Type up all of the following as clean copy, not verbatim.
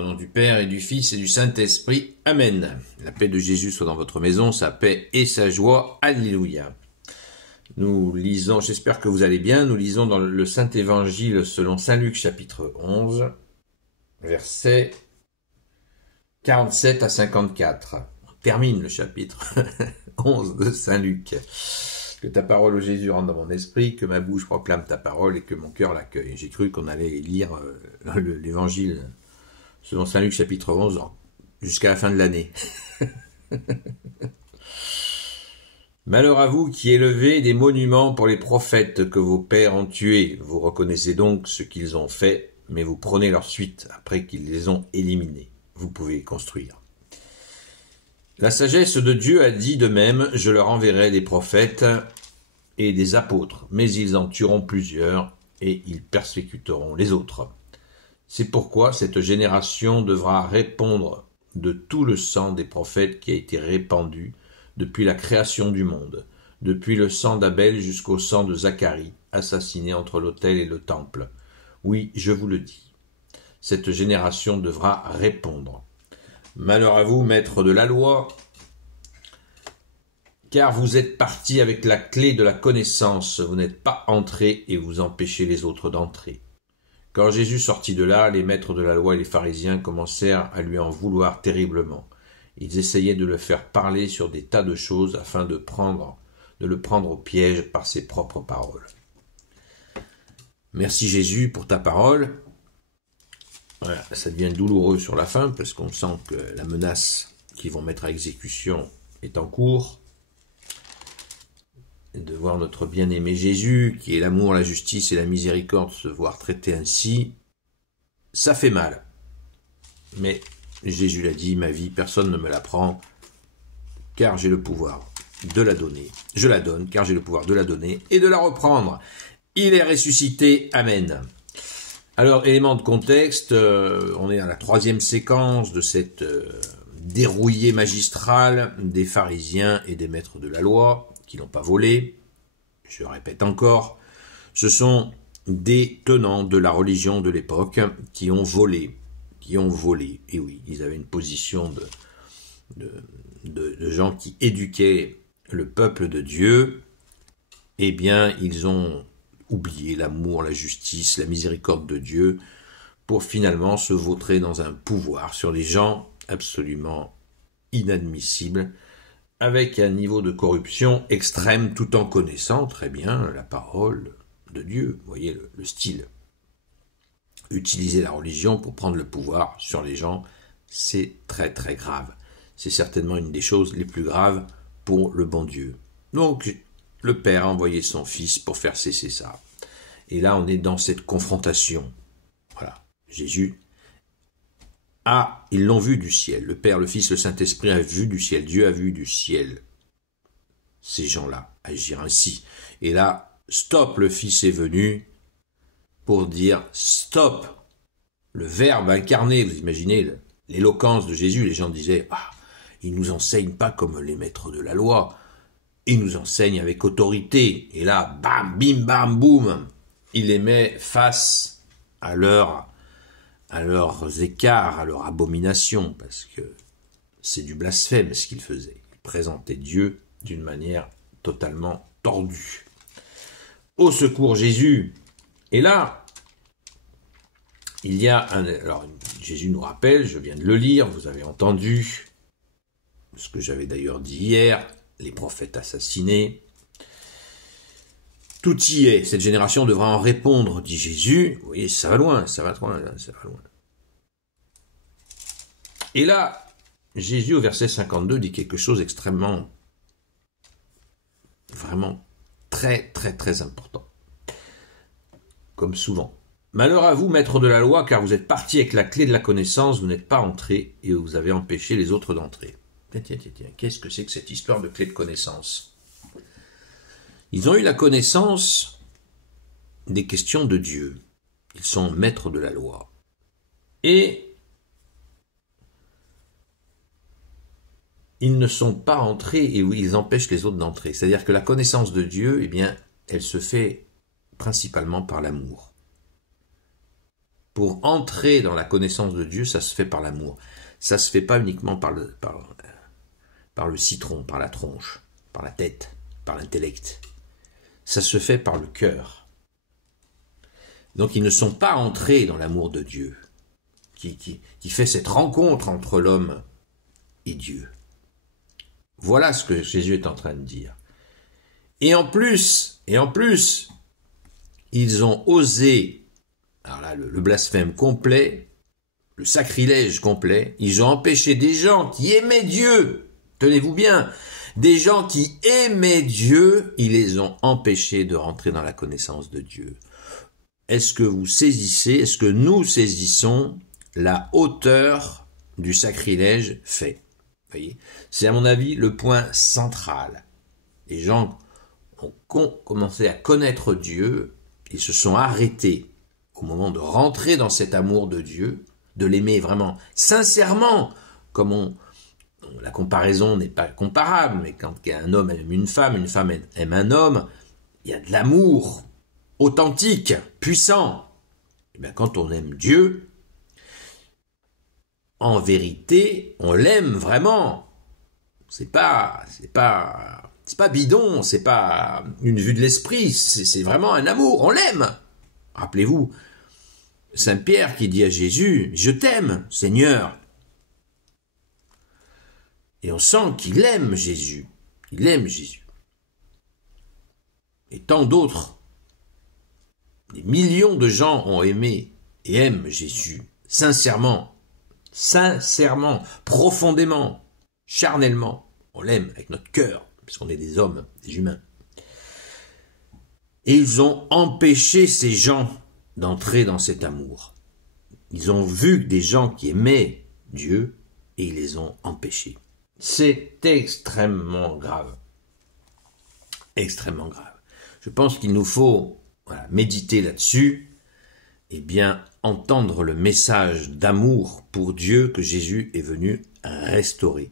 Au nom du Père et du Fils et du Saint-Esprit. Amen. La paix de Jésus soit dans votre maison, sa paix et sa joie. Alléluia. Nous lisons, j'espère que vous allez bien, nous lisons dans le Saint-Évangile selon Saint Luc chapitre 11, versets 47 à 54. On termine le chapitre 11 de Saint Luc. Que ta parole, ô Jésus, rentre dans mon esprit, que ma bouche proclame ta parole et que mon cœur l'accueille. J'ai cru qu'on allait lire l'Évangile selon Saint Luc chapitre 11 jusqu'à la fin de l'année. Malheur à vous qui élevez des monuments pour les prophètes que vos pères ont tués. Vous reconnaissez donc ce qu'ils ont fait, mais vous prenez leur suite après qu'ils les ont éliminés. Vous pouvez construire. La sagesse de Dieu a dit de même, je leur enverrai des prophètes et des apôtres, mais ils en tueront plusieurs et ils persécuteront les autres. C'est pourquoi cette génération devra répondre de tout le sang des prophètes qui a été répandu depuis la création du monde, depuis le sang d'Abel jusqu'au sang de Zacharie, assassiné entre l'autel et le temple. Oui, je vous le dis, cette génération devra répondre. Malheur à vous, maîtres de la loi, car vous êtes partis avec la clé de la connaissance, vous n'êtes pas entrés et vous empêchez les autres d'entrer. Quand Jésus sortit de là, les maîtres de la loi et les pharisiens commencèrent à lui en vouloir terriblement. Ils essayaient de le faire parler sur des tas de choses afin de le prendre au piège par ses propres paroles. Merci Jésus pour ta parole. Voilà, ça devient douloureux sur la fin parce qu'on sent que la menace qu'ils vont mettre à exécution est en cours. De voir notre bien-aimé Jésus, qui est l'amour, la justice et la miséricorde, se voir traité ainsi, ça fait mal. Mais Jésus l'a dit, ma vie, personne ne me la prend, car j'ai le pouvoir de la donner. Je la donne, car j'ai le pouvoir de la donner et de la reprendre. Il est ressuscité, amen. Alors, élément de contexte, on est à la 3e séquence de cette dérouillée magistrale des pharisiens et des maîtres de la loi, qui n'ont pas volé, je répète encore, ce sont des tenants de la religion de l'époque qui ont volé, et oui, ils avaient une position de gens qui éduquaient le peuple de Dieu, eh bien, ils ont oublié l'amour, la justice, la miséricorde de Dieu, pour finalement se vautrer dans un pouvoir sur les gens absolument inadmissibles, avec un niveau de corruption extrême tout en connaissant très bien la parole de Dieu. Vous voyez le style. Utiliser la religion pour prendre le pouvoir sur les gens, c'est très très grave. C'est certainement une des choses les plus graves pour le bon Dieu. Donc, le Père a envoyé son Fils pour faire cesser ça. Et là, on est dans cette confrontation. Voilà, Jésus ils l'ont vu du ciel. Le Père, le Fils, le Saint-Esprit a vu du ciel. Dieu a vu du ciel ces gens-là agir ainsi. Et là, stop, le Fils est venu pour dire stop. Le Verbe incarné, vous imaginez l'éloquence de Jésus. Les gens disaient, il nous enseigne pas comme les maîtres de la loi. Il nous enseigne avec autorité. Et là, bam, bim, bam, boum, il les met face à leurs écarts, à leur abomination, parce que c'est du blasphème ce qu'ils faisaient. Ils présentaient Dieu d'une manière totalement tordue. Au secours Jésus. Et là, il y a alors Jésus nous rappelle, je viens de le lire, vous avez entendu, ce que j'avais d'ailleurs dit hier, les prophètes assassinés. Tout y est, cette génération devra en répondre, dit Jésus. Vous voyez, ça va loin, ça va loin. Et là, Jésus, au verset 52, dit quelque chose d'extrêmement, vraiment très, très, très important. Comme souvent. Malheur à vous, maîtres de la loi, car vous êtes partis avec la clé de la connaissance, vous n'êtes pas entrés et vous avez empêché les autres d'entrer. Tiens, qu'est-ce que c'est que cette histoire de clé de connaissance ? Ils ont eu la connaissance des questions de Dieu. Ils sont maîtres de la loi. Et ils ne sont pas entrés et ils empêchent les autres d'entrer. C'est-à-dire que la connaissance de Dieu, eh bien, elle se fait principalement par l'amour. Pour entrer dans la connaissance de Dieu, ça se fait par l'amour. Ça se fait pas uniquement par le citron, par la tronche, par la tête, par l'intellect. Ça se fait par le cœur. Donc ils ne sont pas entrés dans l'amour de Dieu, qui fait cette rencontre entre l'homme et Dieu. Voilà ce que Jésus est en train de dire. Et en plus, ils ont osé, alors là, le blasphème complet, le sacrilège complet, ils ont empêché des gens qui aimaient Dieu, tenez-vous bien, des gens qui aimaient Dieu, ils les ont empêchés de rentrer dans la connaissance de Dieu. Est-ce que vous saisissez, est-ce que nous saisissons la hauteur du sacrilège fait? Voyez, c'est à mon avis le point central. Les gens ont commencé à connaître Dieu, ils se sont arrêtés au moment de rentrer dans cet amour de Dieu, de l'aimer vraiment sincèrement, comme la comparaison n'est pas comparable, mais quand un homme aime une femme aime un homme, il y a de l'amour authentique, puissant. Et bien quand on aime Dieu, en vérité, on l'aime vraiment. C'est pas bidon, c'est pas une vue de l'esprit, c'est vraiment un amour, on l'aime. Rappelez-vous, Saint Pierre qui dit à Jésus, je t'aime, Seigneur. Et on sent qu'il aime Jésus, il aime Jésus. Et tant d'autres, des millions de gens ont aimé et aiment Jésus, sincèrement, profondément, charnellement. On l'aime avec notre cœur, puisqu'on est des hommes, des humains. Et ils ont empêché ces gens d'entrer dans cet amour. Ils ont vu des gens qui aimaient Dieu et ils les ont empêchés. C'est extrêmement grave. Extrêmement grave. Je pense qu'il nous faut méditer là-dessus et bien entendre le message d'amour pour Dieu que Jésus est venu restaurer.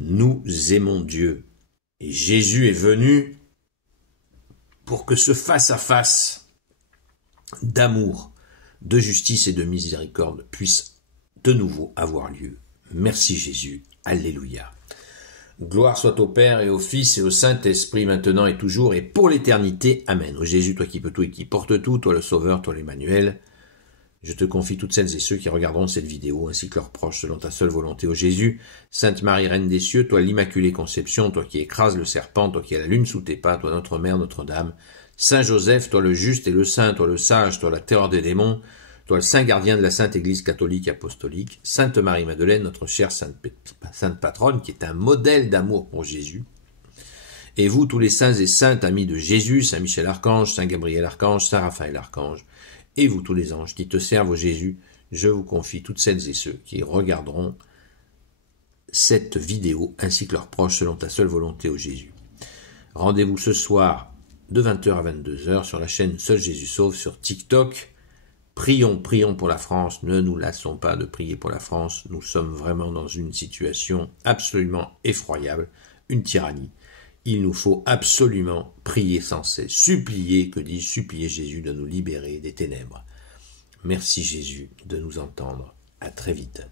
Nous aimons Dieu et Jésus est venu pour que ce face-à-face d'amour, de justice et de miséricorde puisse de nouveau avoir lieu. Merci Jésus. Alléluia. Gloire soit au Père et au Fils et au Saint-Esprit, maintenant et toujours et pour l'éternité. Amen. Ô Jésus, toi qui peux tout et qui portes tout, toi le Sauveur, toi l'Emmanuel, je te confie toutes celles et ceux qui regarderont cette vidéo, ainsi que leurs proches, selon ta seule volonté. Ô Jésus, Sainte Marie, Reine des cieux, toi l'Immaculée Conception, toi qui écrases le serpent, toi qui as la lune sous tes pas, toi notre Mère, Notre-Dame, Saint Joseph, toi le juste et le saint, toi le sage, toi la terreur des démons, toi le saint gardien de la Sainte Église catholique et apostolique, Sainte Marie-Madeleine, notre chère sainte patronne, qui est un modèle d'amour pour Jésus, et vous, tous les saints et saintes amis de Jésus, Saint Michel Archange, Saint Gabriel Archange, Saint Raphaël Archange, et vous, tous les anges qui te servent, ô Jésus, je vous confie toutes celles et ceux qui regarderont cette vidéo, ainsi que leurs proches, selon ta seule volonté, ô Jésus. Rendez-vous ce soir, de 20h à 22h, sur la chaîne Seul Jésus Sauve, sur TikTok. Prions pour la France, ne nous lassons pas de prier pour la France, nous sommes vraiment dans une situation absolument effroyable, une tyrannie. Il nous faut absolument prier sans cesse, supplier, que dis-je, supplier Jésus de nous libérer des ténèbres. Merci Jésus de nous entendre, à très vite.